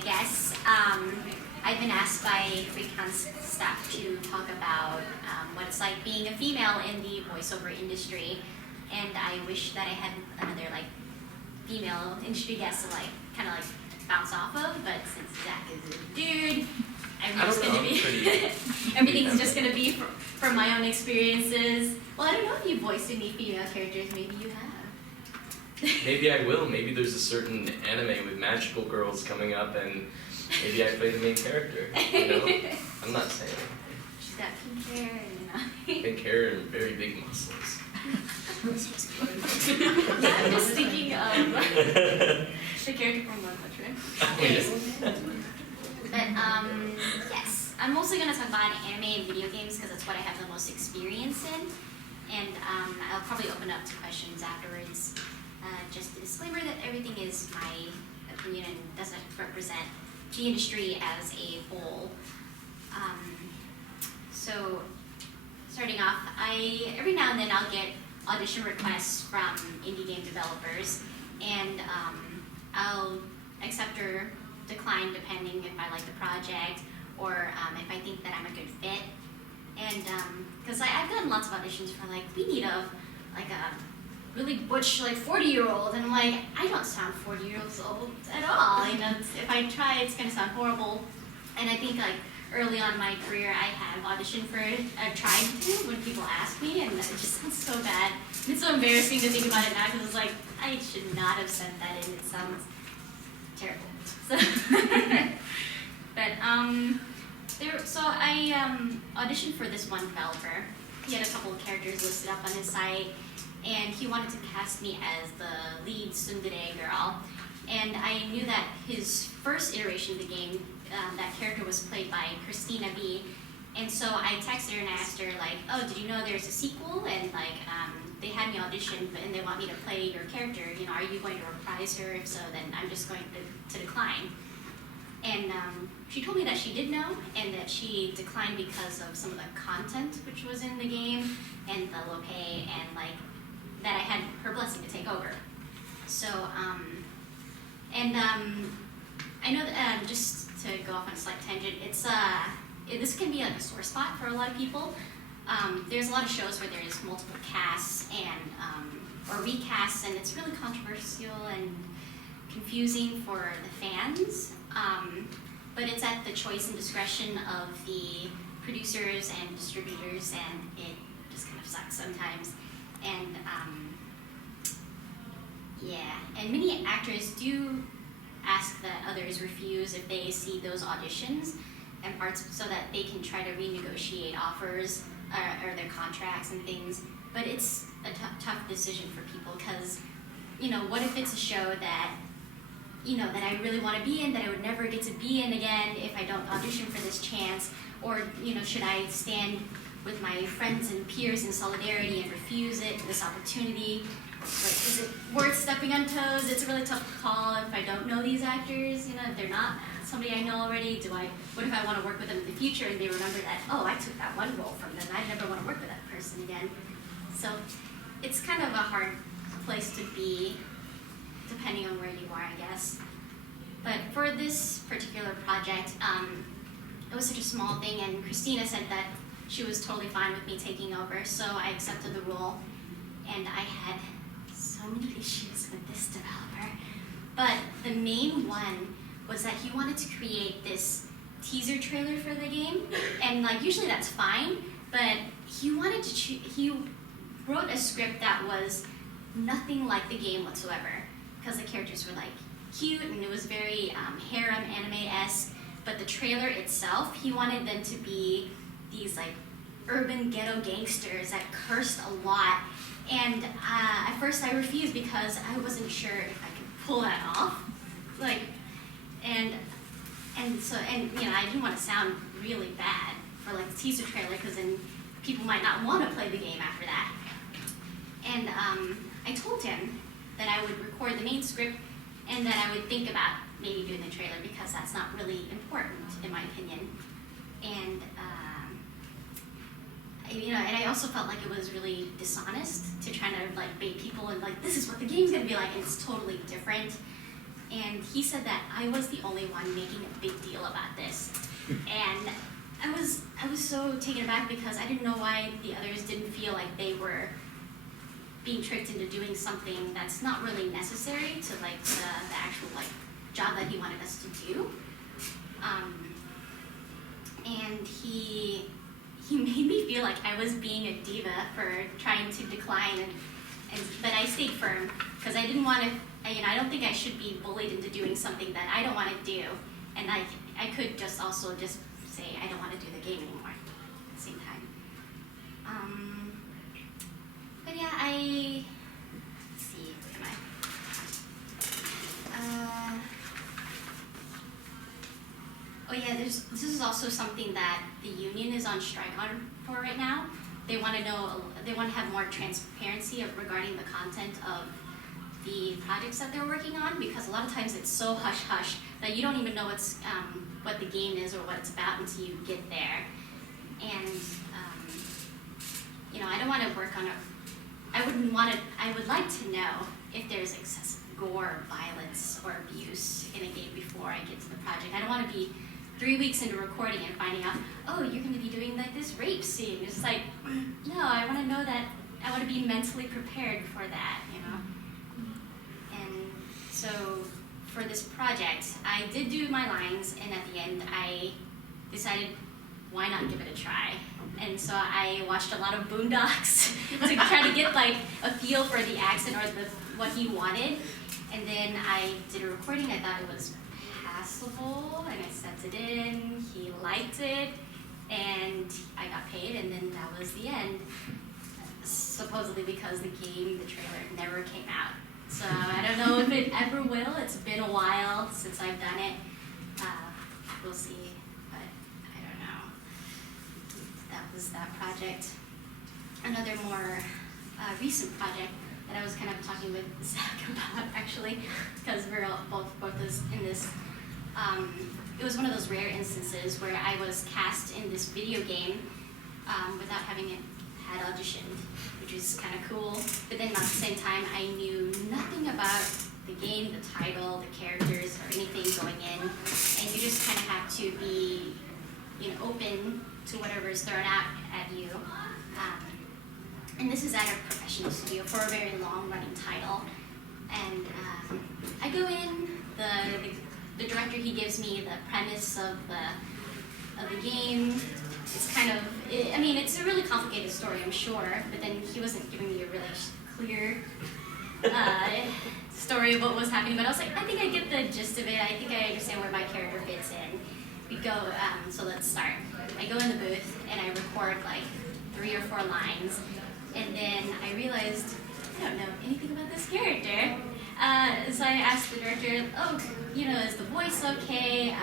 guess. I've been asked by Freecon's staff to talk about what it's like being a female in the voiceover industry, and I wish that I had another female industry guest to kind of bounce off of. But since Zach is a dude, everything's just gonna be from my own experiences. Well, I don't know if you voiced any female characters. Maybe you have. Maybe I will. Maybe there's a certain anime with magical girls coming up, and maybe I play the main character. You know, I'm not saying. She's got pink hair and pink hair and very big muscles. I'm just thinking of the character from One Punch Man. But yes, I'm mostly gonna talk about anime and video games because that's what I have the most experience in, and I'll probably open up to questions afterwards. Just a disclaimer that everything is my opinion and doesn't represent the industry as a whole. So, starting off, every now and then I'll get audition requests from indie game developers, and I'll accept or decline depending if I like the project or if I think that I'm a good fit. And because I've done lots of auditions for we need a really butch 40-year-old, and I'm I don't sound 40 years old at all. You know, if I try, it's gonna sound horrible. And I think early on in my career, I have auditioned for it. I've tried to when people ask me, and it just sounds so bad. It's so embarrassing to think about it now because it's I should not have sent that in. It sounds terrible. So, but so I auditioned for this one developer. He had a couple of characters listed up on his site, and he wanted to cast me as the lead tsundere girl. And I knew that his first iteration of the game, that character was played by Christina B. And so I texted her and asked her, oh, did you know there's a sequel? And they had me audition, and they want me to play your character. You know, are you going to reprise her? If so, then I'm just going to decline. And she told me that she did know, and that she declined because of some of the content which was in the game, and the lope, and that I had her blessing to take over. So, I know that just to go off on a slight tangent, this can be a sore spot for a lot of people. There's a lot of shows where there's multiple casts and or recasts, and it's really controversial and confusing for the fans. But it's at the choice and discretion of the producers and distributors, and it just kind of sucks sometimes. And and many actors do ask that others refuse if they see those auditions and parts, so that they can try to renegotiate offers or their contracts and things. But it's a tough decision for people because, what if it's a show that, that I really want to be in, that I would never get to be in again if I don't audition for this chance? Or, should I stand with my friends and peers in solidarity and refuse this opportunity? Is it worth stepping on toes? It's a really tough call if I don't know these actors. If they're not somebody I know already. What if I want to work with them in the future and they remember that, oh, I took that one role from them, I never want to work with that person again. So it's kind of a hard place to be, depending on where you are, I guess. But for this particular project, it was such a small thing, and Christina said that she was totally fine with me taking over, so I accepted the role. And I had so many issues with this developer. But the main one was that he wanted to create this teaser trailer for the game, and usually that's fine, but he wanted to he wrote a script that was nothing like the game whatsoever, because the characters were cute, and it was very harem anime-esque, but the trailer itself, he wanted them to be these urban ghetto gangsters that cursed a lot. And at first I refused because I wasn't sure if I could pull that off. And I didn't want to sound really bad for the teaser trailer, because then people might not want to play the game after that. And I told him that I would record the main script and that I would think about maybe doing the trailer, because that's not really important in my opinion. And and I also felt it was really dishonest to try to bait people and this is what the game's gonna be like, and it's totally different. and he said that I was the only one making a big deal about this. And I was so taken aback because I didn't know why the others didn't feel like they were being tricked into doing something that's not really necessary to like the actual like job that he wanted us to do. And he made me feel like I was being a diva for trying to decline, but I stayed firm because I didn't want to. I don't think I should be bullied into doing something that I don't want to do, and I could just also just say I don't want to do the game anymore at the same time. But yeah, let's see, where am I? Oh yeah, this is also something that the union is on strike for right now. They want to have more transparency regarding the content of the projects that they're working on, because a lot of times it's so hush-hush that you don't even know what the game is or what it's about until you get there. And I don't want to work on I would like to know if there's excessive gore, violence, or abuse in a game before I get to the project. I don't want to be 3 weeks into recording and finding out, oh, you're going to be doing like this rape scene. It's like, no, I want to know that. I want to be mentally prepared for that, And so for this project, I did do my lines, and at the end, I decided, why not give it a try? And so I watched a lot of Boondocks to try to get like a feel for the accent or what he wanted. And then I did a recording. I thought it was passable, and I sent it in. He liked it, and I got paid, and then that was the end. Supposedly because the trailer never came out. So I don't know if it ever will. It's been a while since I've done it. We'll see, but I don't know. That was that project. Another more recent project that I was kind of talking with Zach about, actually, because we're both in this. It was one of those rare instances where I was cast in this video game without having had auditioned, which is kind of cool. But then at the same time, I knew nothing about the game, the title, the characters, or anything going in. And you just kind of have to be, open to whatever is thrown out at you. And this is at a professional studio for a very long-running title. And I go in, the director, he gives me the premise of the game. It's kind of, it's a really complicated story, I'm sure, but then he wasn't giving me a really clear story of what was happening, but I was like, I think I get the gist of it. I think I understand where my character fits in. We go, so let's start. I go in the booth and I record like 3 or 4 lines, and then I realized I don't know anything about this character. So I asked the director, is the voice okay?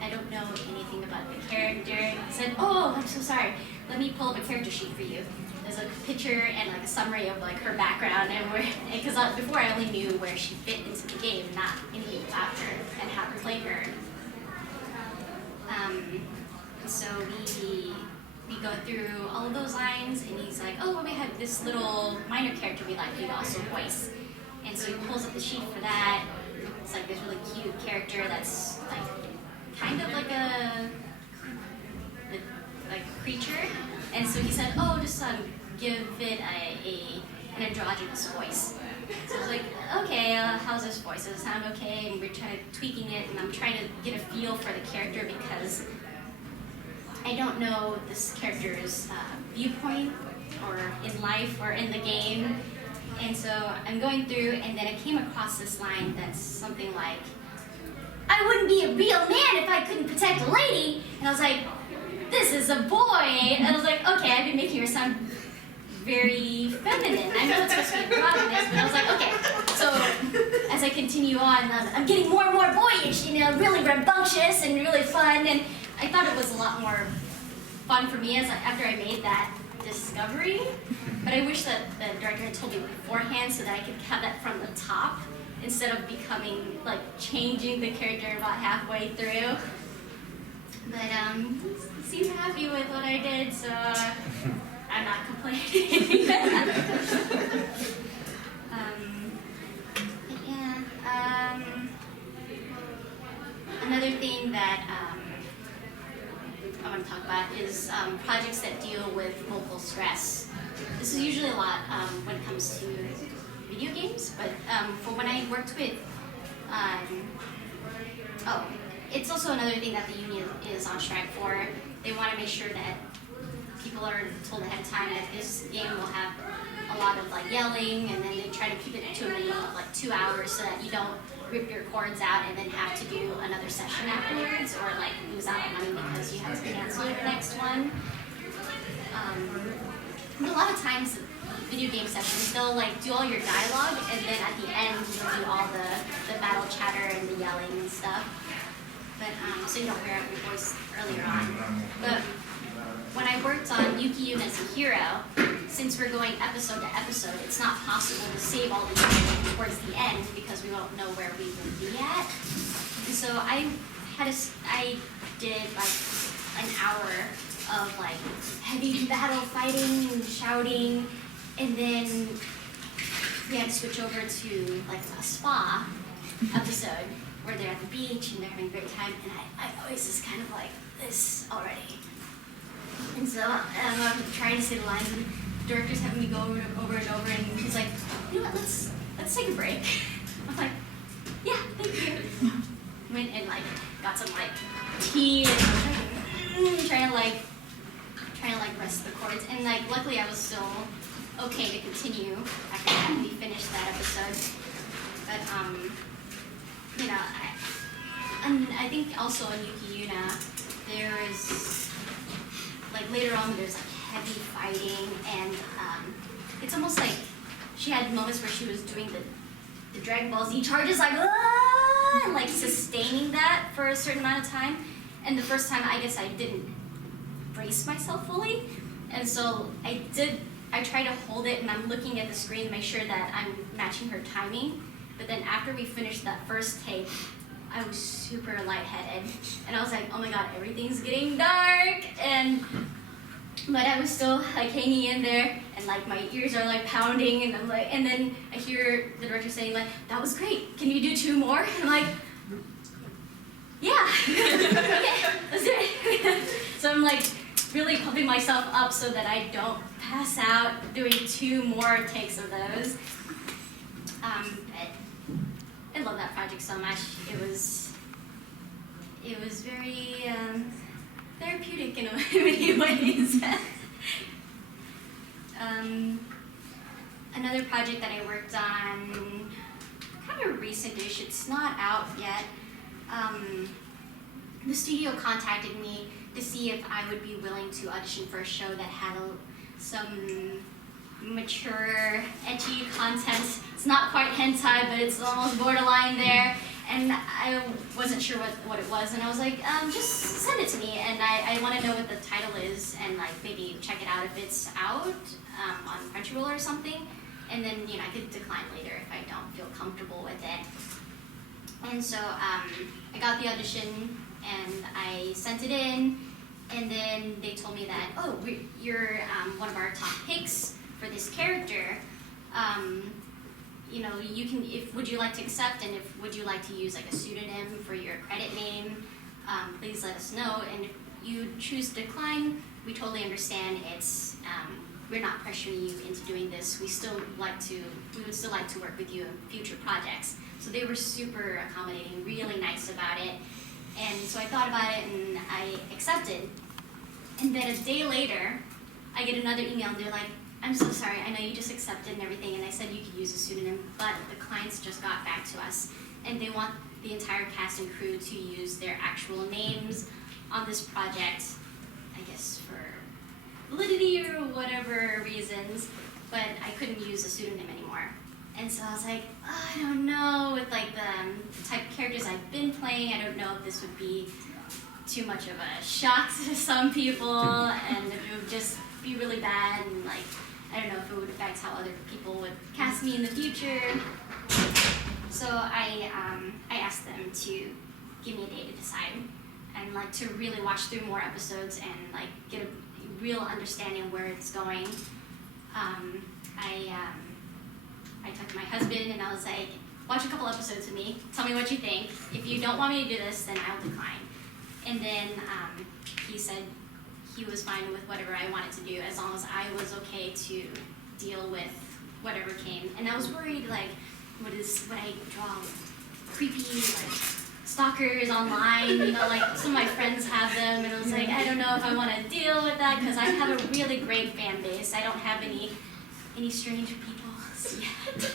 I don't know anything about the character. He said, oh, I'm so sorry. Let me pull up a character sheet for you. There's a picture and like a summary of like her background, and because before I only knew where she fit into the game, not anything about her and how to play her. So we go through all of those lines, and he's like, oh, we have this little minor character we like you to also voice. And so he pulls up the sheet for that. It's like this really cute character that's like kind of like a creature. And so he said, oh, just give it an androgynous voice. So I was like, okay, how's this voice? Does it sound okay? And we're tweaking it, and I'm trying to get a feel for the character because I don't know this character's viewpoint or in life or in the game. And so I'm going through, and then I came across this line that's something like, I wouldn't be a real man if I couldn't protect a lady. And I was like, this is a boy. And I was like, okay, I've been making her sound very feminine. I know it's supposed to be androgynous, but I was like, okay. So as I continue on, I'm getting more and more boyish, really rambunctious and really fun. And I thought it was a lot more fun for me after I made that discovery. But I wish that the director had told me beforehand so that I could have that from the top instead of becoming, changing the character about halfway through. But he seemed happy with what I did, so I'm not complaining. that I want to talk about is projects that deal with vocal stress. This is usually a lot when it comes to video games, but for when I worked with, it's also another thing that the union is on strike for. They want to make sure that people are told ahead of time that this game will have a lot of like yelling, and then they try to keep it to a minimum of like 2 hours so that you don't rip your cords out and then have to do another session afterwards, or like lose out on money because you have to cancel the next one. But a lot of times, video game sessions, they'll like do all your dialogue, and then at the end you'll do all the battle chatter and the yelling and stuff. But so you don't wear out your voice earlier on. But when I worked on Yuki Yun as a hero, since we're going episode to episode, it's not possible to save all the music towards the end because we won't know where we will be at. And so I did like an hour of like heavy battle fighting and shouting, and then we had to switch over to like a spa episode where they're at the beach and they're having a great time, and my voice is kind of like this already. And so I'm trying to say the lines, and the director's having me go over and over, and he's like, you know what, let's take a break. I'm like, yeah, thank you. Went and like got some like tea and trying to rest the chords, and like luckily I was still okay to continue after we finished that episode. But you know, I think also in Yuki Yuna there is like later on there's like heavy fighting, and it's almost like she had moments where she was doing the Dragon Ball Z charges like ah! And like sustaining that for a certain amount of time. And the first time I guess I didn't brace myself fully, and so I try to hold it, and I'm looking at the screen to make sure that I'm matching her timing. But then after we finished that first take, I was super lightheaded, and I was like, oh my god, everything's getting dark, but I was still like hanging in there, and like my ears are like pounding, and I'm like, and then I hear the director saying like, that was great, can you do 2 more? And I'm like, yeah, okay, let's do it. So I'm like really pumping myself up so that I don't pass out doing 2 more takes of those. I love that project so much. It was very therapeutic in many ways. Another project that I worked on, kind of recent-ish, it's not out yet. The studio contacted me to see if I would be willing to audition for a show that had some mature, edgy content. It's not quite hentai, but it's almost borderline there. And I wasn't sure what it was, and I was like, just send it to me, and I want to know what the title is, and like maybe check it out if it's out on Crunchyroll or something. And then I could decline later if I don't feel comfortable with it. And so I got the audition, and I sent it in, and then they told me that, oh, you're one of our top picks for this character. You can, would you like to accept, and would you like to use like a pseudonym for your credit name? Please let us know. And if you choose to decline, we totally understand. It's we're not pressuring you into doing this. We would still like to work with you in future projects. So they were super accommodating, really nice about it. And so I thought about it, and I accepted. And then a day later, I get another email, and they're like, I'm so sorry, I know you just accepted and everything, and I said you could use a pseudonym, but the clients just got back to us, and they want the entire cast and crew to use their actual names on this project, I guess for validity or whatever reasons, but I couldn't use a pseudonym anymore. And so I was like, oh, I don't know, with like the type of characters I've been playing, I don't know if this would be too much of a shock to some people, and if it would just be really bad, and like, I don't know if it would affect how other people would cast me in the future. So I asked them to give me a day to decide, and like to really watch through more episodes and like get a real understanding of where it's going. I talked to my husband, and I was like, watch a couple episodes with me, tell me what you think. If you don't want me to do this, then I'll decline. And then he said he was fine with whatever I wanted to do as long as I was okay to deal with whatever came. And I was worried, like, would I draw creepy, like, stalkers online, you know, like some of my friends have them, and I was like, I don't know if I want to deal with that, because I have a really great fan base. I don't have any strange people yet.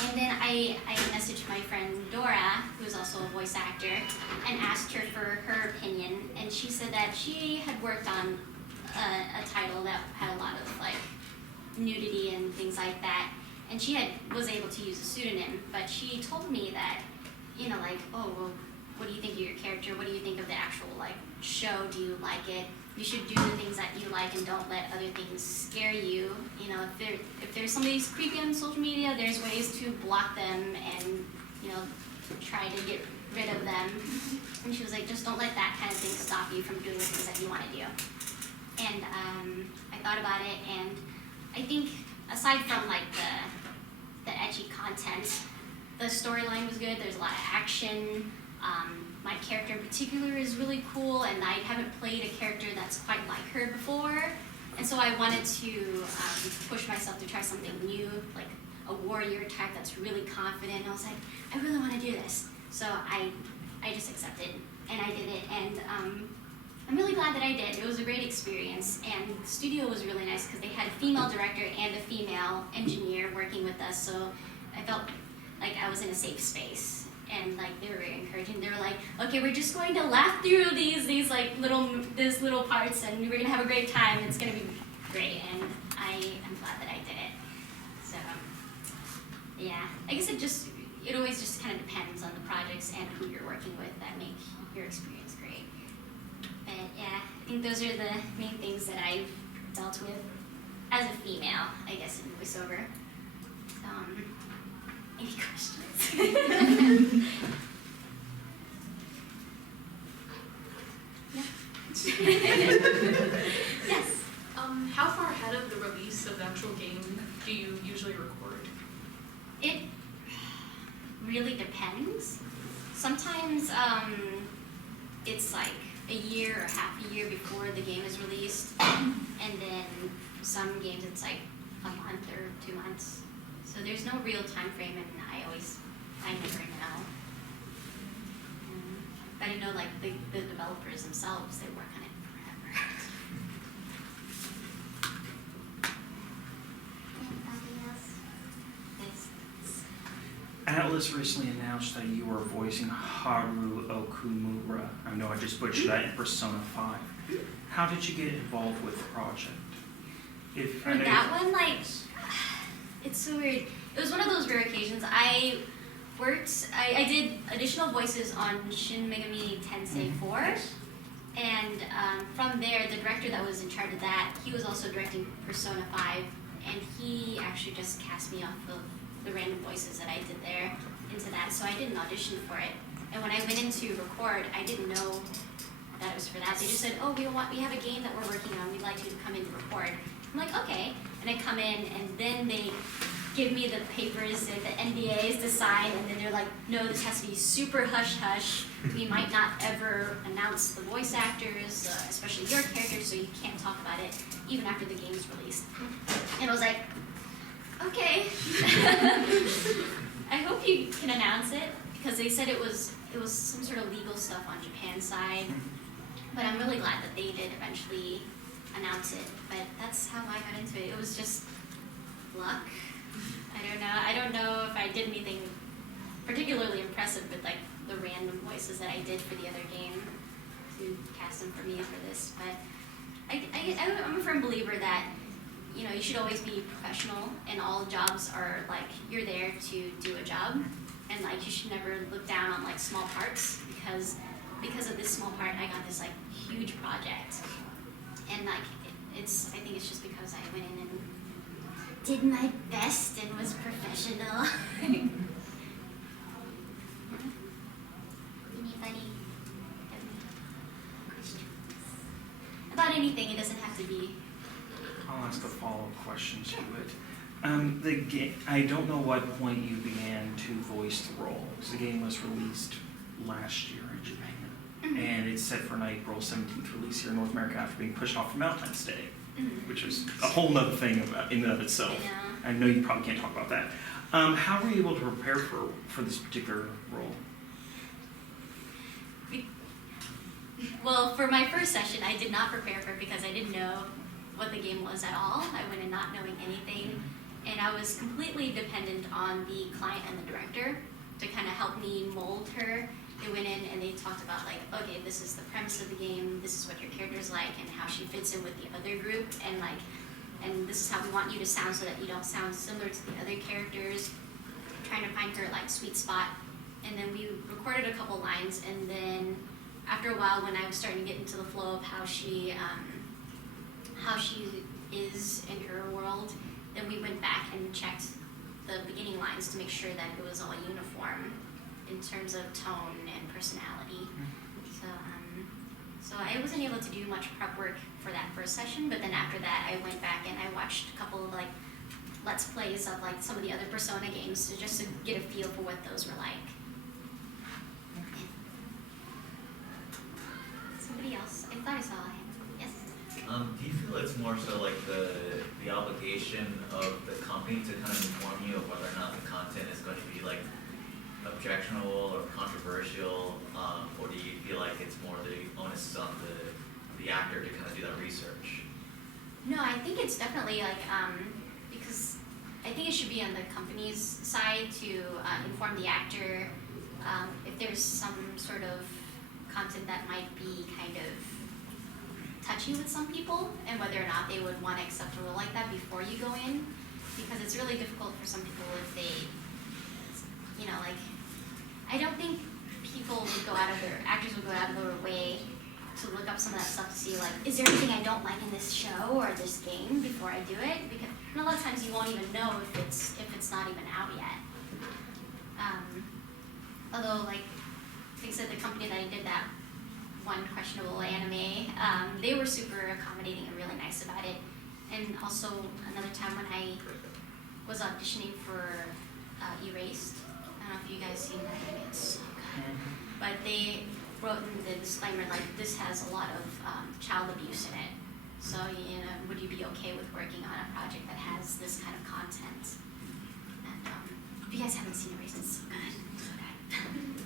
And then I messaged my friend Dora, who's also a voice actor, and asked her for her opinion, and she said that she had worked on a title that had a lot of, like, nudity and things like that, and she was able to use a pseudonym, but she told me that, you know, like, oh, well, what do you think of your character? What do you think of the actual, like, show? Do you like it? You should do the things that you like and don't let other things scare you. You know, if there's somebody who's creepy on social media, there's ways to block them and, you know, try to get rid of them. And she was like, just don't let that kind of thing stop you from doing the things that you want to do. And I thought about it, and I think aside from, like, the edgy content, the storyline was good. There's a lot of action. My character in particular is really cool, and I haven't played a character that's quite like her before. And so I wanted to push myself to try something new, like a warrior type that's really confident. And I was like, I really want to do this. So I just accepted, and I did it. And I'm really glad that I did. It was a great experience, and the studio was really nice because they had a female director and a female engineer working with us, so I felt like I was in a safe space. And, like, they were very encouraging. They were like, okay, we're just going to laugh through these like little parts, and we're gonna have a great time. It's gonna be great, and I am glad that I did it. So yeah, I guess it always just kind of depends on the projects and who you're working with that make your experience great. But yeah, I think those are the main things that I've dealt with as a female, I guess, in voiceover. Any questions? Yes. How far ahead of the release of the actual game do you usually record? It really depends. Sometimes it's like a year or half a year before the game is released, and then some games it's like a month or 2 months. So there's no real time frame, and I never know. But I know, like, the developers themselves, they work on it forever. Anybody else? Yes. Atlas recently announced that you were voicing Haru Okumura. I know I just butchered that in Persona 5. How did you get involved with the project? For that one, like, it's so weird. It was one of those rare occasions. I did additional voices on Shin Megami Tensei 4, and from there, the director that was in charge of that, he was also directing Persona 5, and he actually just cast me off of the random voices that I did there into that, so I didn't audition for it. And when I went in to record, I didn't know that it was for that. They just said, oh, we have a game that we're working on, we'd like you to come in to record. I'm like, okay, and I come in, and then they give me the papers and the NDAs to sign, and then they're like, no, this has to be super hush-hush. We might not ever announce the voice actors, especially your characters, so you can't talk about it even after the game is released. And I was like, okay. I hope you can announce it, because they said it was some sort of legal stuff on Japan's side, but I'm really glad that they did eventually announce it. But that's how I got into it. It was just luck. I don't know if I did anything particularly impressive with, like, the random voices that I did for the other game to cast them for me for this. But I'm a firm believer that, you know, you should always be professional, and all jobs are, like, you're there to do a job, and, like, you should never look down on, like, small parts, because of this small part I got this, like, huge project, and, like, I think it's just because I went in and did my best and was professional. Anybody have any questions about anything? It doesn't have to be. I'll ask a follow-up question to it. I don't know what point you began to voice the role, because the game was released last year in Japan. Mhm. And it's set for an April 17th release here in North America after being pushed off for Valentine's Day, Mhm. which is a whole nother thing in and of itself. Yeah. I know you probably can't talk about that. How were you able to prepare for this particular role? Well, for my first session, I did not prepare for it because I didn't know what the game was at all. I went in not knowing anything, and I was completely dependent on the client and the director to kind of help me mold her. They went in and they talked about like, okay, this is the premise of the game, this is what your character's like, and how she fits in with the other group, and like, and this is how we want you to sound so that you don't sound similar to the other characters. Trying to find her like sweet spot, and then we recorded a couple lines, and then after a while, when I was starting to get into the flow of how she is in her world, then we went back and checked the beginning lines to make sure that it was all uniform in terms of tone and personality. So I wasn't able to do much prep work for that first session, but then after that, I went back and I watched a couple of like Let's Plays of like some of the other Persona games, so just to get a feel for what those were like. Somebody else? I thought I saw him. Yes? Do you feel it's more so like the obligation of the company to kind of inform you of whether or not the content is going to be like objectionable or controversial, or do you feel like it's more the onus is on the actor to kind of do that research? No, I think it's definitely like, because I think it should be on the company's side to inform the actor if there's some sort of content that might be kind of touchy with some people, and whether or not they would want to accept a role like that before you go in, because it's really difficult for some people if they, you know, like, I don't think actors would go out of their way to look up some of that stuff to see, like, is there anything I don't like in this show or this game before I do it? Because and a lot of times you won't even know if it's not even out yet. Although, like I said, the company that I did that one questionable anime, they were super accommodating and really nice about it. And also another time when I was auditioning for Erased, I don't know if you guys seen that anime, it's so good. But they wrote in the disclaimer, like, this has a lot of child abuse in it. So, you know, would you be okay with working on a project that has this kind of content? And if you guys haven't seen Erased, it's so good. So good.